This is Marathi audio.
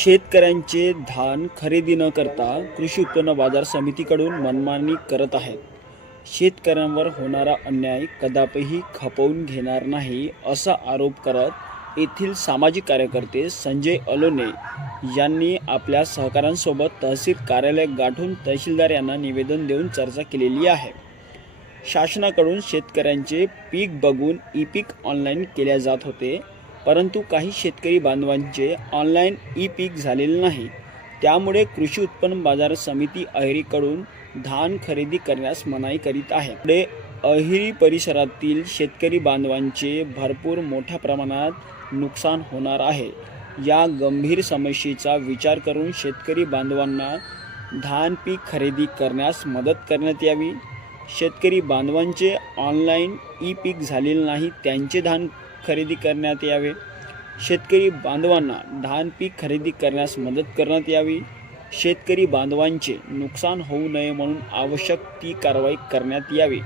शेतकऱ्यांचे धान खरेदी न करता कृषी उत्पन्न बाजार समितीकडून मनमानी करत आहेत. शेतकऱ्यांवर होणारा अन्याय कदापिही खपवून घेणार नाही असा आरोप करत येथील सामाजिक कार्यकर्ते संजय अलोने यांनी आपल्या सहकाऱ्यांसोबत तहसील कार्यालय गाठून तहसीलदार यांना निवेदन देऊन चर्चा केलेली आहे. शासनाकडून शेतकऱ्यांचे पीक बघून ई-पीक ऑनलाईन केले जात होते, परंतु काही शेतकरी बांधवांचे ऑनलाईन ई-पीक झालेले नाही. त्यामुळे कृषी उत्पन्न बाजार समिती अहेरीकडून धान खरेदी करण्यास मनाई करीत आहे. पुढे अहेरी परिसरातील शेतकरी बांधवांचे भरपूर मोठ्या प्रमाणात नुकसान होणार आहे. या गंभीर समस्येचा विचार करून शेतकरी बांधवांना धान पीक खरेदी करण्यास मदत करण्यात यावी. शेतकरी बांधवांचे ऑनलाईन ई-पीक झालेले नाही, त्यांचे धान खरेदी करण्यात यावे. शेतकरी बांधवांना धान पीक खरेदी करण्यास मदत करण्यात यावी. शेतकरी बांधवांचे नुकसान होऊ नये म्हणून आवश्यक ती कारवाई करण्यात यावी.